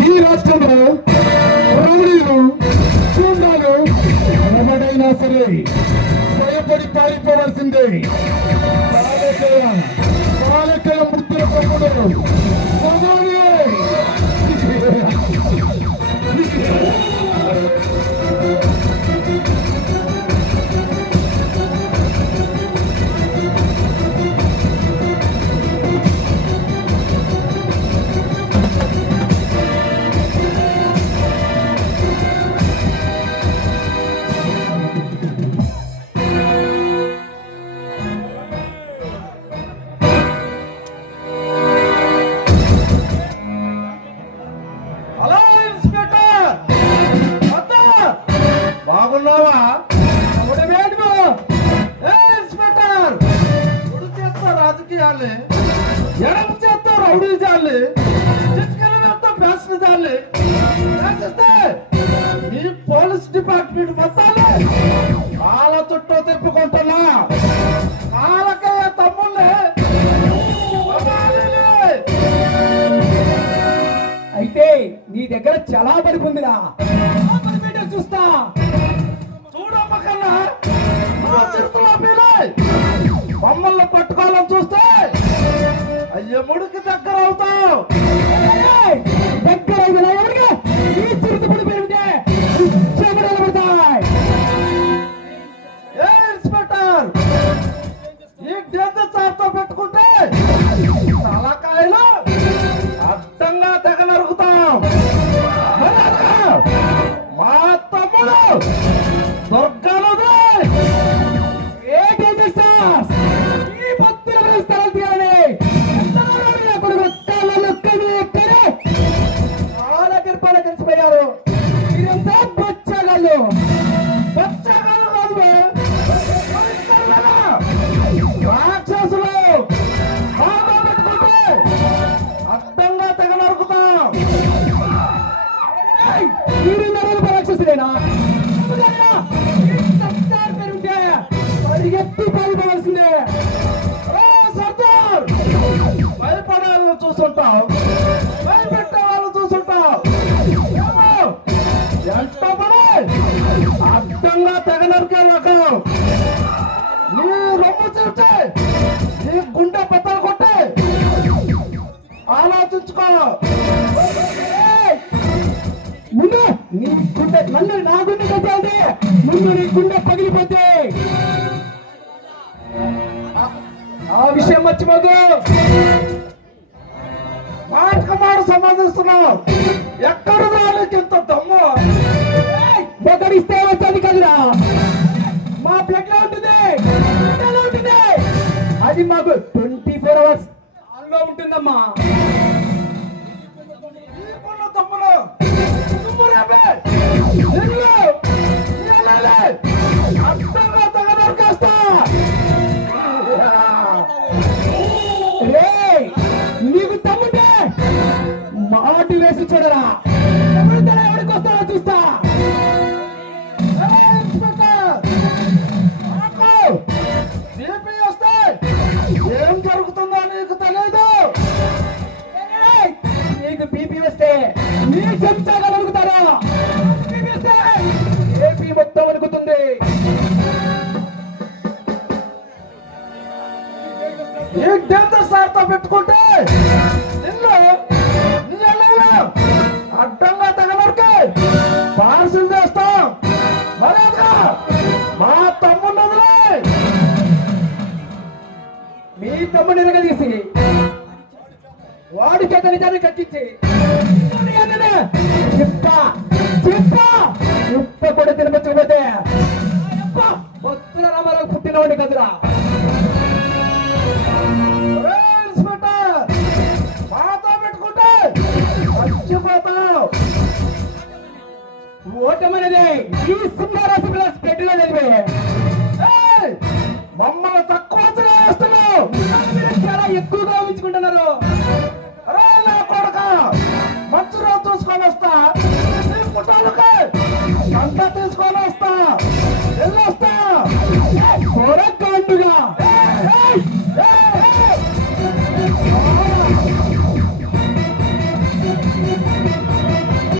ఈ రాష్ట్రంలో రౌడీలు చూడాలు ఎవడైనా సరే భయపడి పారిపోవాల్సిందే. పాలకల మృత్యుల తమ్ముడు బాగున్నావా? ఇన్స్పెక్టర్ కుడి చేస్తా రాజకీయాలే, ఎడమ చేస్తా రౌడీ జాలి, చిట్కల వేస్తా ఫ్యాషన్ జాలి, ఈ పోలీస్ డిపార్ట్మెంట్ మొత్తాలే వాళ్ళ చుట్టూ తిప్పుకుంటున్నా. వాళ్ళకయ్యే తమ్ముళ్ళే. అయితే నీ దగ్గర చాలా బలిపు ఉందిరా, చూస్తా. చూడమ్మకన్నా మమ్మల్ని పట్టుకోవాలని చూస్తే అయ్యముడికి దగ్గర అవుతావు. దగ్గర ఇన్స్పెక్టర్ ఈ డేంజర్ చార్తో పెట్టుకుంటే తలకాయలు అడ్డంగా తెగ నరుగుతాం. మా తమ్ముడు దుర్గాలు కలిసిపోయారు. మీరంతా బచ్చగాళ్ళు. రాక్షసులు అడ్డంగా తెగ నరుకుతాం. మీరు రాక్షసులేనా? పరిగెత్తి పారిపోవాల్సిందే. సర్దార్ భయపడే వాళ్ళని చూస్తుంటావు, భయపెట్టే వాళ్ళు చూస్తుంటావు. ఎంతపడే అడ్డంగా తెగ నరికే రకం. నీ రొమ్ము చూస్తే నీ గుండె పెద్దలు కొట్టే ఆలోచించుకో. ముందు నీ గుండె మళ్ళీ నా గుండె కట్టాలి. ముందు నీ గుండె పగిలిపోతే ఆ విషయం మర్చిపోదు. మాటకు మాట సంబంధిస్తున్నావు. ఎక్కడ రానికి ఇంత దమ్ము? ఒకరిస్తే వచ్చేది కదరా, మా బ్లడ్ లో ఉంటుంది. అది మాకు 24 hours ఆన్లో ఉంటుందమ్మా. తమ్ముడు అర్థంగా తగ నరికేస్తా. నీకు తమ్ముంటే మాటి వేసి చూడరా, ఎవరికి వస్తాడో చూస్తా. వస్తే ఏం జరుగుతుందో నీకు తెలియదు. నీకు బీపీ వస్తే నీ చెంచాగా వణుకుతారా? ఏపీ మొత్తం వణుకుతుంది. ఈ డేంజర్ సార్తో పెట్టుకుంటే అడ్డంగా తగలరికి పార్సిల్ చేస్తాం. మర్యాదగా మా తమ్ముడు మీ తమ్ముడు ఎరగదీసి వాడి చేత నిజాన్ని కట్టించి ఉప్ప కూడా తినమచ్చకపోతే భక్తుల రామారావు పుట్టినవాడి కదురా. మాతో పెట్టుకుంటే చచ్చిపోతావు. ఓటమనేది ఈ సుందరాశి ప్లస్ పెట్టిలో చదివే మమ్మల్ని